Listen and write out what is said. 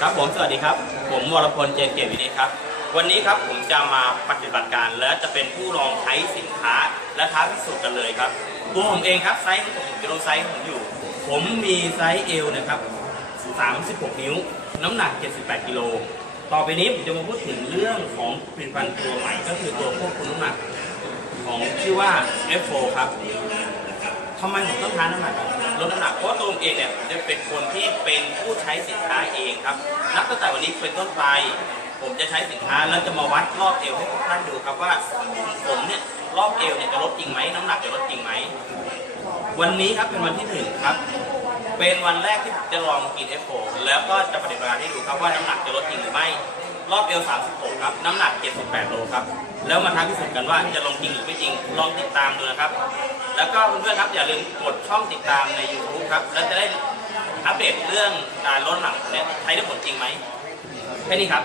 ครับผมสวัสดีครับ ผมวรพลเจนเกตวินิจครับ วันนี้ครับผมจะมาปฏิบัติการและจะเป็นผู้ลองใช้สินค้าและท้าพิสูจน์กันเลยครับตัวผมเองครับไซส์ของผมจะลงไซส์ของผมอยู่ ผมมีไซส์เอลนะครับ36 นิ้ว น้ำหนัก 78กิโลต่อไปนี้ผมจะมาพูดถึงเรื่องของผลิตภัณฑ์ตัวใหม่ก็คือตัวควบคุมน้ำหนักของชื่อว่า F4 ครับ ทำไมผมต้องทานน้ำหนักลดน้ำหนักเพราะตัวผมเองเนี่ยจะเป็นคนที่เป็นผู้ใช้สินค้าเองครับ นับตั้งแต่วันนี้เป็นต้นไป ผมจะใช้สินค้าแล้วจะมาวัดรอบเอวให้ทุกท่านดูครับว่าผมเนี่ยรอบเอวเนี่ยจะลดจริงไหมน้ำหนักจะลดจริงไหมวันนี้ครับเป็นวันที่หนึ่งครับ เป็นวันแรกที่ผมจะลองกิน F4 แล้วก็จะปฏิบัติให้ดูครับว่าน้ำหนักจะลดจริงหรือไม่ รอบเอว36ครับ น้ำหนัก 78โลครับ แล้วมาท้าพิสูจน์กันว่าจะลงจริงหรือไม่จริง ลองติดตามดูนะครับ แล้วก็เพื่อนๆครับอย่าลืมกดช่องติดตามใน YouTube ครับ แล้วจะได้อัปเดตเรื่องการลดน้ำหนักเนี่ยใช้ได้ผลจริงไหมแค่นี้ครับ